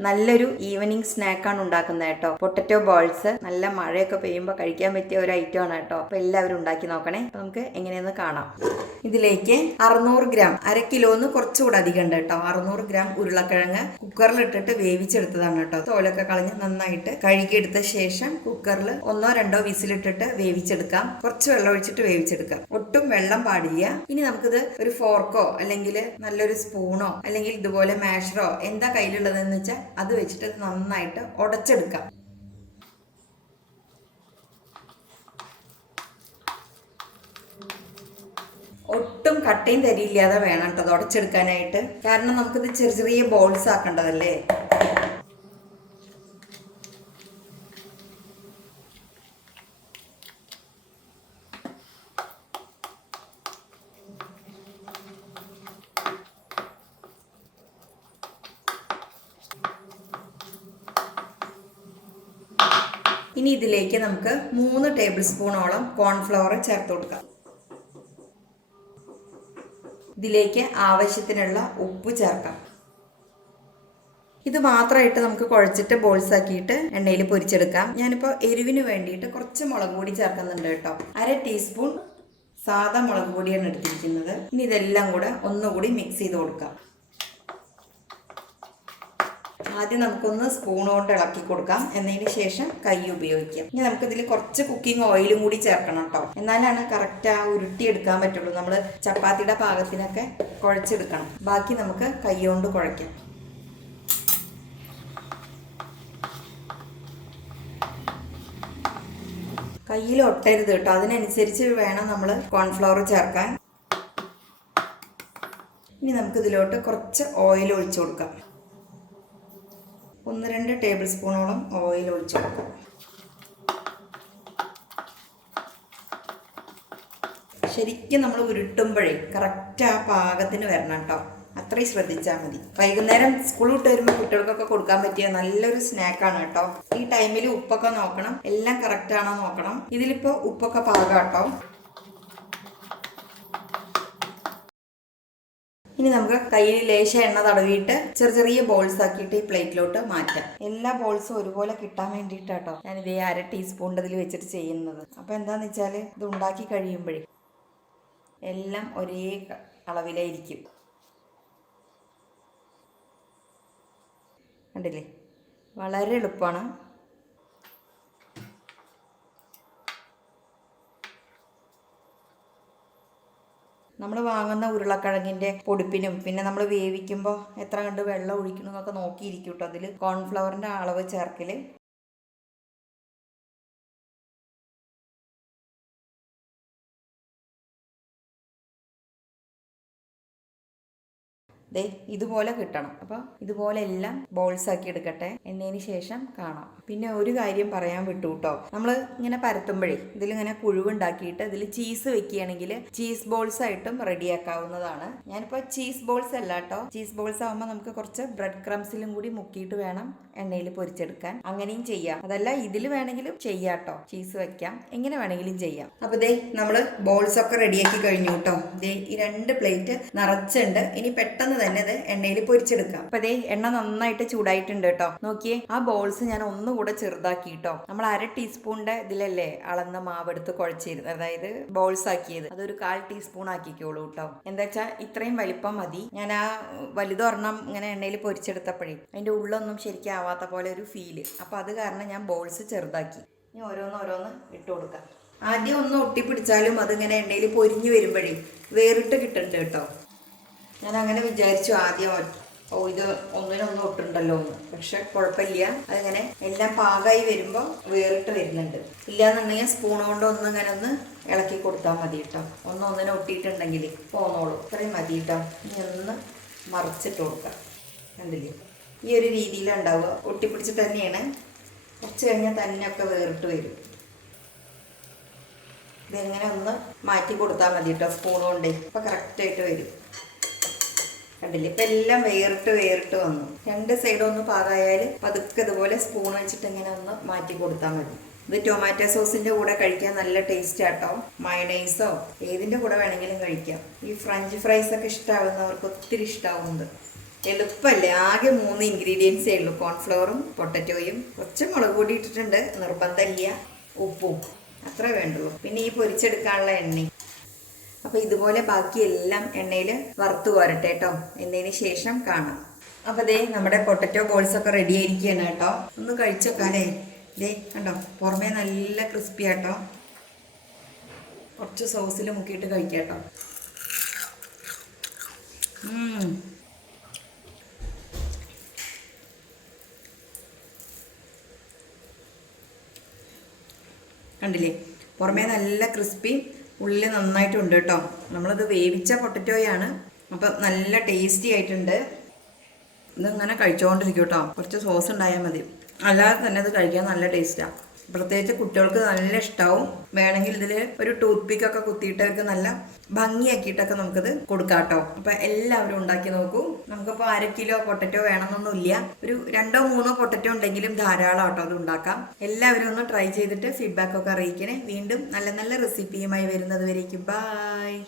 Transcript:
നല്ലൊരു ഈവനിങ് സ്നാക്കാണ് ഉണ്ടാക്കുന്നത് കേട്ടോ. പൊട്ടറ്റോ ബോൾസ് നല്ല മഴയൊക്കെ പെയ്യുമ്പോൾ കഴിക്കാൻ പറ്റിയ ഒരു ഐറ്റം ആണ് കേട്ടോ. അപ്പൊ എല്ലാവരും ഉണ്ടാക്കി നോക്കണേ. നമുക്ക് എങ്ങനെയെന്ന് കാണാം. ഇതിലേക്ക് അറുന്നൂറ് ഗ്രാം അര കിലോന്ന് കുറച്ചുകൂടെ അധികം ഉണ്ട് കേട്ടോ. അറുന്നൂറ് ഗ്രാം ഉരുളക്കിഴങ്ങ് കുക്കറിൽ ഇട്ടിട്ട് വേവിച്ചെടുത്തതാണ് കേട്ടോ. തോലൊക്കെ കളഞ്ഞ് നന്നായിട്ട് കഴുകിയെടുത്ത ശേഷം കുക്കറിൽ ഒന്നോ രണ്ടോ വിസിലിട്ടിട്ട് വേവിച്ചെടുക്കാം. കുറച്ച് വെള്ളം ഒഴിച്ചിട്ട് വേവിച്ചെടുക്കാം. ഒട്ടും വെള്ളം പാടില്ല. ഇനി നമുക്കിത് ഒരു ഫോർക്കോ അല്ലെങ്കിൽ നല്ലൊരു സ്പൂണോ അല്ലെങ്കിൽ ഇതുപോലെ മാഷറോ എന്താ കയ്യിലുള്ളതെന്ന് വെച്ചാൽ അത് വെച്ചിട്ട് നന്നായിട്ട് ഉടച്ചെടുക്കാം. ഒട്ടും കട്ടയും തരിയില്ലാതെ വേണം കേട്ടോ അത് ഉടച്ചെടുക്കാനായിട്ട്. കാരണം നമുക്കിത് ചെറിയ ചെറിയ ബോൾസ് ആക്കേണ്ടതല്ലേ? ഇനി ഇതിലേക്ക് നമുക്ക് മൂന്ന് ടേബിൾ സ്പൂണോളം കോൺഫ്ലവർ ചേർത്ത് കൊടുക്കാം. ഇതിലേക്ക് ആവശ്യത്തിനുള്ള ഉപ്പ് ചേർക്കാം. ഇത് മാത്രമായിട്ട് നമുക്ക് കുഴച്ചിട്ട് ബോൾസ് ആക്കിയിട്ട് എണ്ണയിൽ പൊരിച്ചെടുക്കാം. ഞാനിപ്പോൾ എരിവിന് വേണ്ടിയിട്ട് കുറച്ച് മുളക് പൊടി ചേർക്കുന്നുണ്ട് കേട്ടോ. അര ടീസ്പൂൺ സാധാ മുളക് പൊടിയാണ് എടുത്തിരിക്കുന്നത്. ഇനി ഇതെല്ലാം കൂടെ ഒന്നുകൂടി മിക്സ് ചെയ്ത് കൊടുക്കാം. ആദ്യം നമുക്കൊന്ന് സ്പൂൺ കൊണ്ട് ഇളക്കി കൊടുക്കാം. എന്നതിന് ശേഷം കൈ ഉപയോഗിക്കാം. ഇനി നമുക്കിതിൽ കുറച്ച് കുക്കിംഗ് ഓയിലും കൂടി ചേർക്കണം കേട്ടോ എന്നാലാണ് കറക്റ്റ് ആ ഉരുട്ടി എടുക്കാൻ പറ്റുള്ളൂ. നമ്മൾ ചപ്പാത്തിയുടെ പാകത്തിനൊക്കെ കുഴച്ചെടുക്കണം. ബാക്കി നമുക്ക് കൈ കൊണ്ട് കുഴയ്ക്കാം കയ്യിൽ ഒട്ടരുത് കേട്ടോ അതിനനുസരിച്ച് വേണം നമ്മൾ കോൺഫ്ലവർ ചേർക്കാൻ. ഇനി നമുക്കിതിലോട്ട് കുറച്ച് ഓയിൽ ഒഴിച്ചു കൊടുക്കാം. ഒന്ന് രണ്ട് ടേബിൾ സ്പൂണോളം ഓയിൽ ഒഴിച്ചു കൊടുക്കും ശരിക്കും നമ്മൾ ഉരുട്ടുമ്പോഴേ കറക്റ്റ് ആ പാകത്തിന് വരണം കേട്ടോ. അത്രയും ശ്രദ്ധിച്ചാൽ മതി. വൈകുന്നേരം സ്കൂൾ വിട്ട് വരുമ്പോൾ കുട്ടികൾക്കൊക്കെ കൊടുക്കാൻ പറ്റിയ നല്ലൊരു സ്നാക്കാണ് കേട്ടോ. ഈ ടൈമിൽ ഉപ്പൊക്കെ നോക്കണം. എല്ലാം കറക്റ്റ് ആണോ നോക്കണം. ഇതിലിപ്പോൾ ഉപ്പൊക്കെ പാകം കേട്ടോ ഇനി നമുക്ക് കയ്യിൽ ലേശ എണ്ണ തടവിയിട്ട് ചെറിയ ചെറിയ ബോൾസ് ആക്കിയിട്ട് ഈ പ്ലേറ്റിലോട്ട് മാറ്റാം. എല്ലാ ബോൾസും ഒരുപോലെ കിട്ടാൻ വേണ്ടിയിട്ടാട്ടോ ഞാൻ ഇതേ അര ടീസ്പൂണിന്റെ ഇതിൽ വെച്ചിട്ട് ചെയ്യുന്നത്. അപ്പോൾ എന്താന്ന് വെച്ചാൽ ഇത് ഉണ്ടാക്കി കഴിയുമ്പോഴേ എല്ലാം ഒരേ അളവിലായിരിക്കും. കണ്ടില്ലേ? വളരെ എളുപ്പമാണ്. നമ്മൾ വാങ്ങുന്ന ഉരുളക്കിഴങ്ങിന്റെ പൊടിപ്പിനും പിന്നെ നമ്മൾ വേവിക്കുമ്പോൾ എത്ര കണ്ട് വെള്ളം ഒഴിക്കണം എന്നൊക്കെ നോക്കിയിരിക്കും കേട്ടോ അതിൽ കോൺഫ്ലവറിന്റെ അളവ് ചേർക്കൽ ദേ ഇതുപോലെ കിട്ടണം. അപ്പോൾ ഇതുപോലെ എല്ലാം ബോൾസ് ആക്കി എടുക്കട്ടെ എന്നതിന് ശേഷം കാണാം. പിന്നെ ഒരു കാര്യം പറയാൻ വിട്ടു കേട്ടോ നമ്മൾ ഇങ്ങനെ പരത്തുമ്പോഴേ ഇതിലിങ്ങനെ കുഴിവുണ്ടാക്കിയിട്ട് ഇതിൽ ചീസ് വെക്കുകയാണെങ്കിൽ ചീസ് ബോൾസ് ആയിട്ടും റെഡിയാക്കാവുന്നതാണ് ഞാനിപ്പോൾ ചീസ് ബോൾസ് അല്ല കേട്ടോ ചീസ് ബോൾസ് ആകുമ്പോൾ നമുക്ക് കുറച്ച് ബ്രെഡ് ക്രംസിലും കൂടി മുക്കിയിട്ട് വേണം എണ്ണയിൽ പൊരിച്ചെടുക്കാൻ. അങ്ങനെയും ചെയ്യാം. അതല്ല ഇതിൽ വേണമെങ്കിലും ചെയ്യാം കേട്ടോ ചീസ് വെക്കാം. എങ്ങനെ വേണമെങ്കിലും ചെയ്യാം. അപ്പോൾ ദേ നമ്മൾ ബോൾസ് ഒക്കെ റെഡിയാക്കി കഴിഞ്ഞു കേട്ടോ. ദേ ഈ രണ്ട് പ്ലേറ്റ് നിറച്ചുണ്ട്. ഇനി പെട്ടെന്ന് തന്നെ ഇത് എണ്ണയിൽ പൊരിച്ചെടുക്കാം അപ്പൊ ദേ എണ്ണ നന്നായിട്ട് ചൂടായിട്ടുണ്ട് കേട്ടോ. നോക്കിയേ ആ ബോൾസ് ഞാൻ ഒന്നുകൂടെ ചെറുതാക്കി കേട്ടോ. നമ്മൾ അര ടീസ്പൂണിന്റെ ഇതിലല്ലേ അളന്ന മാവ് എടുത്ത് കുഴച്ചിരുന്നത്? അതായത് ബോൾസ് ആക്കിയത്. അതൊരു കാൽ ടീസ്പൂൺ ആക്കിക്കോളൂ കേട്ടോ. എന്താ വെച്ചാൽ ഇത്രയും വലിപ്പം മതി. ഞാൻ ആ വലുതൊരെണ്ണം ഇങ്ങനെ എണ്ണയിൽ പൊരിച്ചെടുത്തപ്പോഴേ അതിന്റെ ഉള്ളൊന്നും ശരിക്കും ആവാത്ത പോലെ ഒരു ഫീൽ അപ്പൊ അത് കാരണം ഞാൻ ബോൾസ് ചെറുതാക്കി. ഇനി ഓരോന്ന് ഓരോന്ന് ഇട്ട് കൊടുക്കാം. ആദ്യം ഒന്ന് ഒട്ടിപ്പിടിച്ചാലും അതിങ്ങനെ എണ്ണയിൽ പൊരിഞ്ഞു വരുമ്പോഴേ വേറിട്ട് കിട്ടുന്നുണ്ട് കേട്ടോ? ഞാൻ അങ്ങനെ വിചാരിച്ചു ആദ്യം ഓ ഇത് ഒന്നിനൊന്നും ഒട്ടുണ്ടല്ലോ എന്ന്. പക്ഷെ കുഴപ്പമില്ല. അതിങ്ങനെ എല്ലാം പാകമായി വരുമ്പോൾ വേറിട്ട് വരുന്നുണ്ട്. ഇല്ലാന്നുണ്ടെങ്കിൽ സ്പൂൺ കൊണ്ട് ഒന്ന് ഇങ്ങനെ ഒന്ന് ഇളക്കി കൊടുത്താൽ മതി കേട്ടോ. ഒന്ന് ഒന്നിനെ ഒട്ടിയിട്ടുണ്ടെങ്കിൽ പോന്നോളൂ. ഇത്രയും മതി കേട്ടോ. ഇനി ഒന്ന് മറിച്ചിട്ട് കൊടുക്കാം. കണ്ടില്ലേ? ഈ ഒരു രീതിയിലുണ്ടാവുക. ഒട്ടിപ്പിടിച്ചിട്ട് തന്നെയാണ്. കുറച്ച് കഴിഞ്ഞാൽ തന്നെയൊക്കെ വേറിട്ട് വരും. ഇതെങ്ങനെ ഒന്ന് മാറ്റി കൊടുത്താൽ മതി കേട്ടോ സ്പൂൺ കൊണ്ടേ. ഇപ്പം കറക്റ്റായിട്ട് വരും. കണ്ടില്ലേ? ഇപ്പം എല്ലാം വേറിട്ട് വേറിട്ട് വന്നു. രണ്ട് സൈഡും ഒന്ന് പാകായാൽ പതുക്കെ ഇതുപോലെ സ്പൂൺ വെച്ചിട്ട് ഇങ്ങനെ ഒന്ന് മാറ്റി കൊടുത്താൽ മതി. ഇത് ടൊമാറ്റോ സോസിന്റെ കൂടെ കഴിക്കാൻ നല്ല ടേസ്റ്റ് ആട്ടോ. മയണൈസോ ഏതിന്റെ കൂടെ വേണമെങ്കിലും കഴിക്കാം. ഈ ഫ്രഞ്ച് ഫ്രൈസ് ഒക്കെ ഇഷ്ടമാവുന്നവർക്ക് ഒത്തിരി ഇഷ്ടമാവുന്നത് എളുപ്പമല്ലേ ആകെ മൂന്ന് ഇൻഗ്രീഡിയൻസേ ഉള്ളൂ. കോൺഫ്ലവറും പൊട്ടറ്റോയും കുറച്ച് മുളക് പൊടി ഇട്ടിട്ടുണ്ട്. നിർബന്ധമില്ല. ഉപ്പും. അത്രേ വേണ്ടുള്ളൂ. പിന്നെ ഈ പൊരിച്ചെടുക്കാനുള്ള എണ്ണ അപ്പൊ ഇതുപോലെ ബാക്കിയെല്ലാം എണ്ണയിൽ വറുത്ത് കോരട്ടെ കേട്ടോ. എന്നതിന് ശേഷം കാണാം. അപ്പൊ ദേ നമ്മുടെ പൊട്ടറ്റോ ബോൾസ് ഒക്കെ റെഡി ആയിരിക്കുകയാണ് കേട്ടോ. ഒന്ന് കഴിച്ചോക്കാലേ ദേ കണ്ടോ? പുറമേ നല്ല ക്രിസ്പി ആട്ടോ. കുറച്ച് സോസിൽ മുക്കിയിട്ട് കഴിക്കാം. കണ്ടില്ലേ? പുറമേ നല്ല ക്രിസ്പി ഉള്ളിൽ നന്നായിട്ടുണ്ട് കേട്ടോ. നമ്മളത് വേവിച്ച പൊട്ടറ്റോയാണ്. അപ്പം നല്ല ടേസ്റ്റി ആയിട്ടുണ്ട്. ഇതിങ്ങനെ കഴിച്ചുകൊണ്ടിരിക്കും കേട്ടോ. കുറച്ച് സോസ് ഉണ്ടായാൽ മതി. അല്ലാതെ തന്നെ ഇത് കഴിക്കാൻ നല്ല ടേസ്റ്റാണ് പ്രത്യേകിച്ച് കുട്ടികൾക്ക് നല്ല ഇഷ്ടാവും. വേണമെങ്കിൽ ഇതിൽ ഒരു ടൂത്ത് പിക്ക് ഒക്കെ കുത്തിയിട്ടൊക്കെ നല്ല ഭംഗിയാക്കിയിട്ടൊക്കെ നമുക്കിത് കൊടുക്കാം കേട്ടോ അപ്പം എല്ലാവരും ഉണ്ടാക്കി നോക്കൂ. നമുക്കിപ്പോൾ അര കിലോ പൊട്ടറ്റോ വേണമെന്നൊന്നുമില്ല. ഒരു രണ്ടോ മൂന്നോ പൊട്ടറ്റോ ഉണ്ടെങ്കിലും ധാരാളം കേട്ടോ അത് ഉണ്ടാക്കാം. എല്ലാവരും ഒന്ന് ട്രൈ ചെയ്തിട്ട് ഫീഡ്ബാക്ക് ഒക്കെ അറിയിക്കണേ. വീണ്ടും നല്ല നല്ല റെസിപ്പിയുമായി വരുന്നത് വരേക്കും. ബായ്